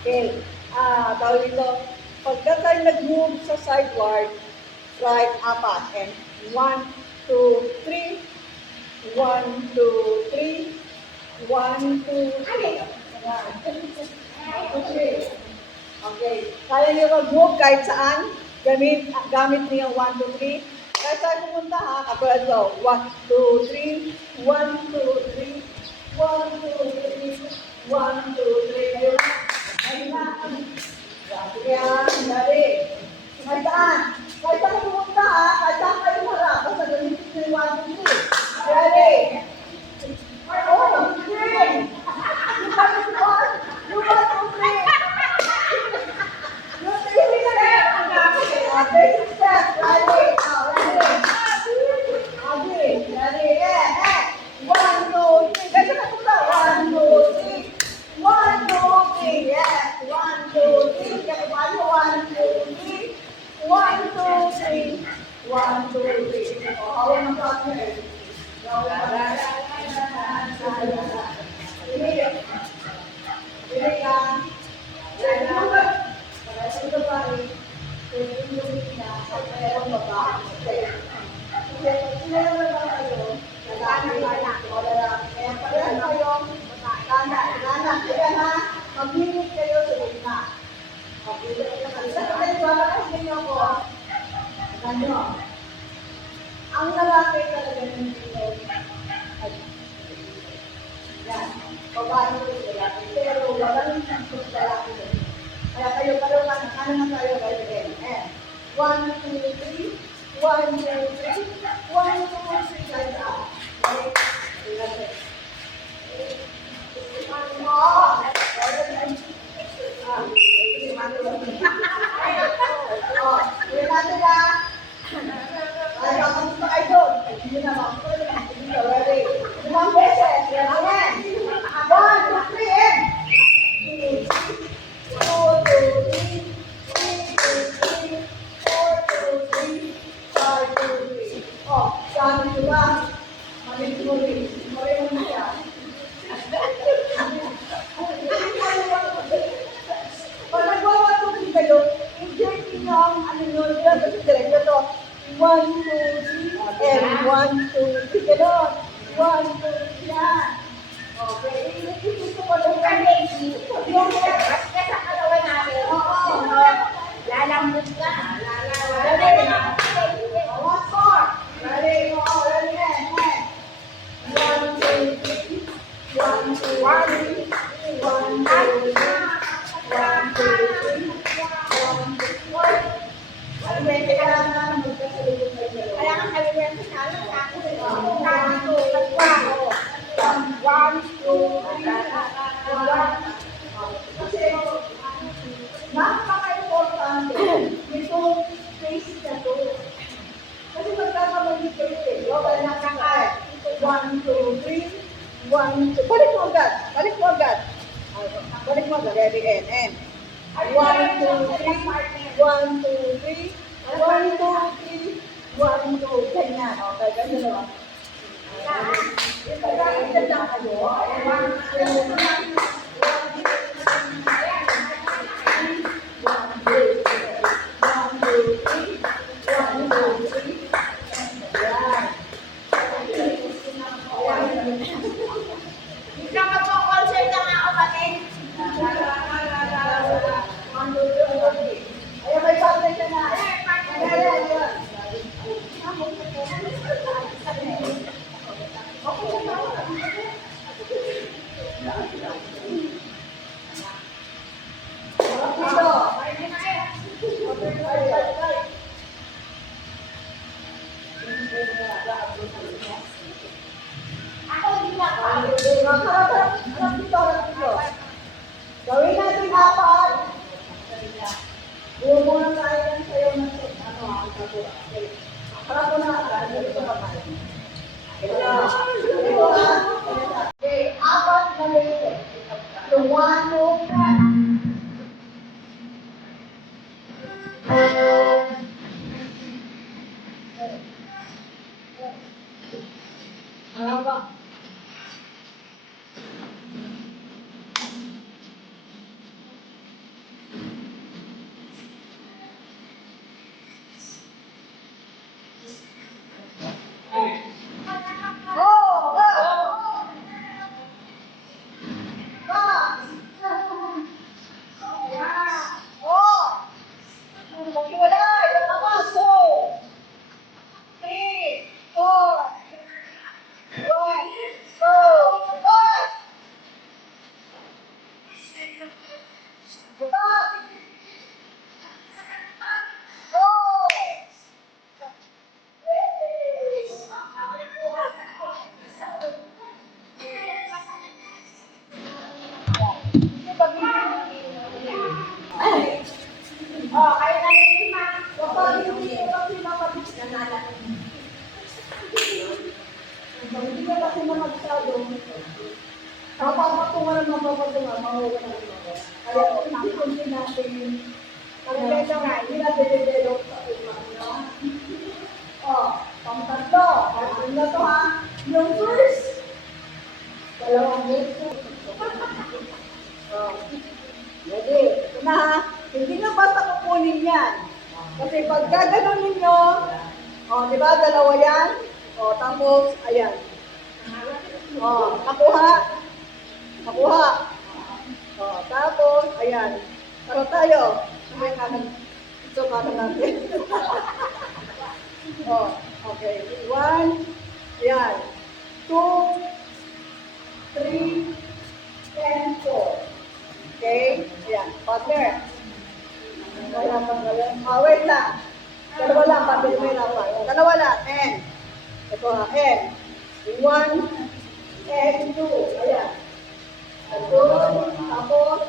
Okay. Tawag dito, pagka tayo nag-move sa sideward, right, apat. And 1, 2, 3. 1, 2, 3. 1, 2, 3. Okay. Kaya niyo mag-move kahit saan. Gamit niyo 1, 2, 3. Kahit saan pumunta ha. Katulad ko. 1, 2, 3. 1, 2, 3. 1, 2, 3. 1, 2, 3. Ayun na. Ayun na. Sige ha. Dali. Kahit saan. Kahit saan pumunta ha. Kahit saan kayo harap. Basta gamitin niyo yung 1, 2, 3. Dali. Oh, 3. You have to one. You want to 3. Basic step, ready, ready, yeah. 1, 2, 3. Beso na punta. 1, 2, 3. 1, 2, 3. Yes. 1, 2, 3. Kaya 1, 2, 3. 1, 2, 3. 1, 2, 3. Oh, hawak ng partner. Ini kan. Pada itu baik. Mag-init kayo sa gitna. Ang lalaki talaga ng Pinoy ay yan. Babae ko yung lalaki. Pero walang lalaki doon. Kaya kayo na tayo kayo again. And 1, 2, 3. 1, 2, 3. 1, 2, 3. Like that. Okay? That's it. Limang beses. Amen. 1, 2, 3, and 2, 3, 4, 2, 3, 5, 2, 3. Oh, sabi ko ba? Malit-mulit. Malit mo siya. Pag nagwawag kayo, i-jerk niyo ang ano nyo, diretso to. 1, 2, 3, and 1, 2, 3, gano'n. 1, 2, 3, yan. Okay, ito ko lang kami. Yung kaya sa kalawan natin. Oo. Lalambot ka. One more. Ready? Ready? And. 1, 2, 3. 1, 2, 3. 1, 2, 3. 1, 2, 3. 1, 2, 3. Ano ba yung kailangan na magkasalubong kayo? Kaya nga kami ba yung kasalang sa akin? Dito, nagwa. 1, 2, 3. Kasi, napaka-importante itong face na to. Kasi magkakamagin kayo eh. Dahil nakakain. 1, 2, 3. 1, 2. Balik mo agad. Balik mo agad. Ready, and. 1, 2, 3. 1, 2, 3. 1, 2, 3. 1, 2. Ganyan. Okay, ganyan naman. Pagkakita lang kayo. 1, 2, 3. harap dito. Gawin natin apat. Buo muna tayo ng sayo ng ang kapura. Okay. Harap ko na. Ito pa tayo. Ito okay, apat na late. Yung 1, 2, Haba. Mapapatungan, mahuhugan na ito. Kaya hindi natin, hindi natin develop sa utak, no? Pang-tatlo. Ano na to, ha? Yung first, dalawang beses. Ready? Ito na, ha? Hindi na basta kukunin yan. Kasi pag gaganon ninyo, di ba, dalawa yan? Tapos, ayan. Nakuha. Tapos, ayan. Tara tayo. May kanan. Ito kanan natin. Okay. 1, ayan. 2, 3, and 4. Okay? Ayan. Partner. Wait lang. Dalawa lang, partner. May lapan. Dalawa lang. N. Ito ha. N. 1, and 2. Ayan. Tapos,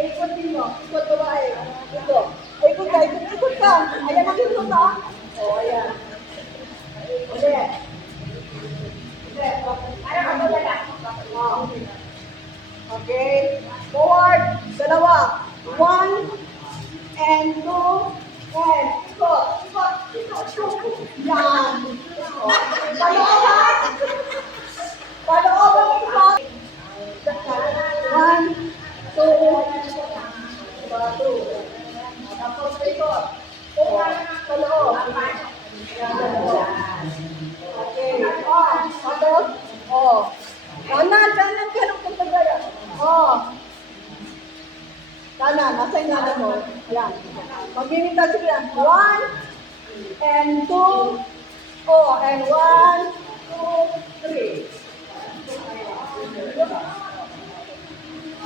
ikot din mo. Ikot babae. Ikot. Ikot ka. Ayan ang ikot ha. Ayan. Ulit. Okay. Forward. Dalawa. 1, and 2, and ikot. Yan. Palooban ikot. 1, 2, 2. Tapos ikot. Paloob. Okay. Tapos, kanan kung tagaya. Kanan, nasa yung kanan mo. Ayan. Mag-iminta sila. 1, and 2, and 1, 2, 3.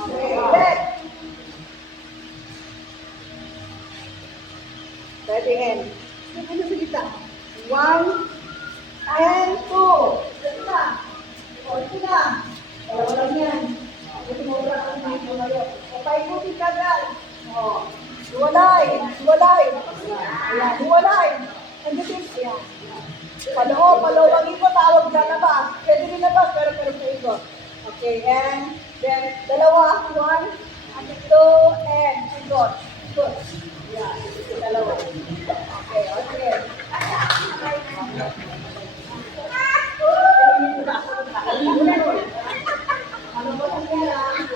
Okay, back. Ready, and. Ano sa kita? 1, and 2. Ito na. Ito na. Dalawa lang yan. Ito mo wala kang dito ngayon. Paikuti ka dyan. Hiwalay. Ayan, hiwalay. Nanditin. Ayan. Paloob ang ikot, tawag na labas. Pwede rin labas, pero sa ikot. Okay, and then, dalawa. 1, 2, and ikot. Ayan, dalawa. Okay. Ano ba ang kailangan?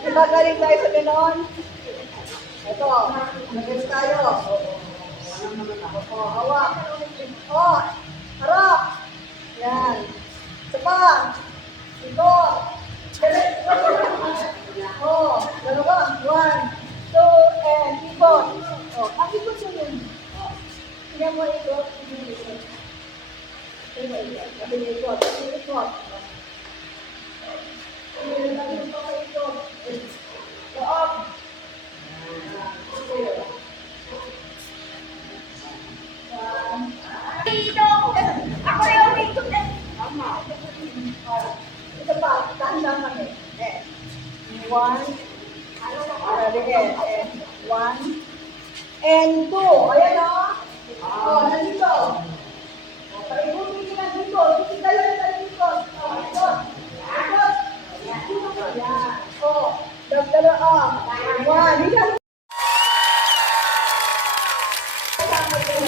Diba galing tayo sa ganon? Ito, nag-gets tayo. Hawak. Harap. Yan. Isa pa. Ito. Dalawa. 1, 2, and ikot. Ang ikot yun. Tingnan mo ikot. Ikot. Ako yung ikot eh. Ito pa, tanda kami. 1, and 1, and 2. Ayan o. Nandito. Paikutin nila dito. Ikot tayo na dito. Ikot. Ayan. Dagdala. 1. Hilang. Okay,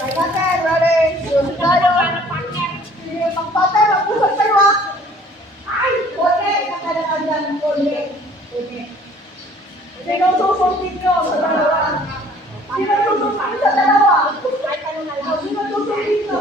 tayo natin. Ready? Yun tayo. Magpatay, magpusap tayo ha. Ay, konti. Nakalakan yan. Konti. Sino susundin nyo sa dalawa? Sino susundin sa dalawa? Sino susundin nyo?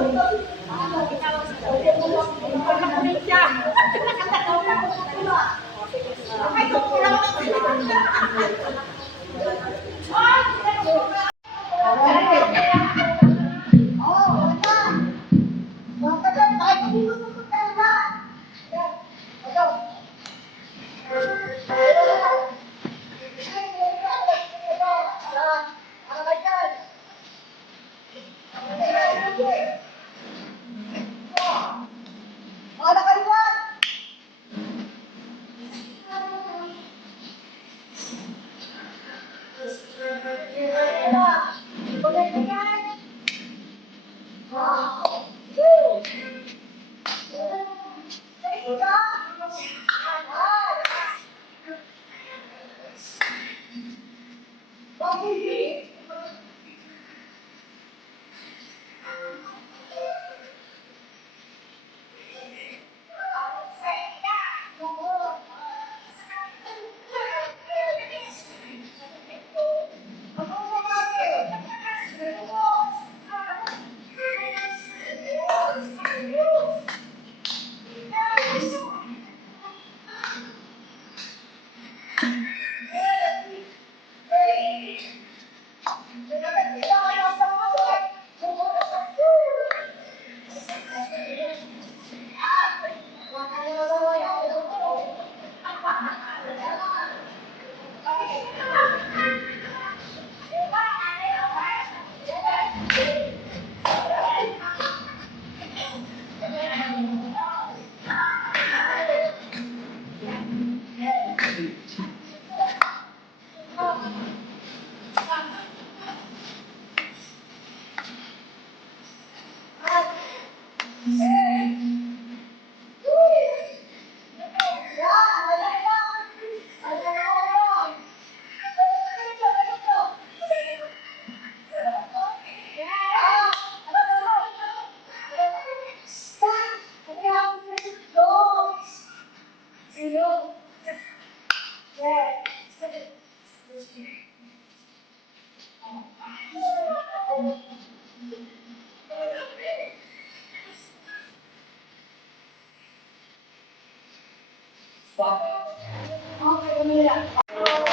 Okay, Camila.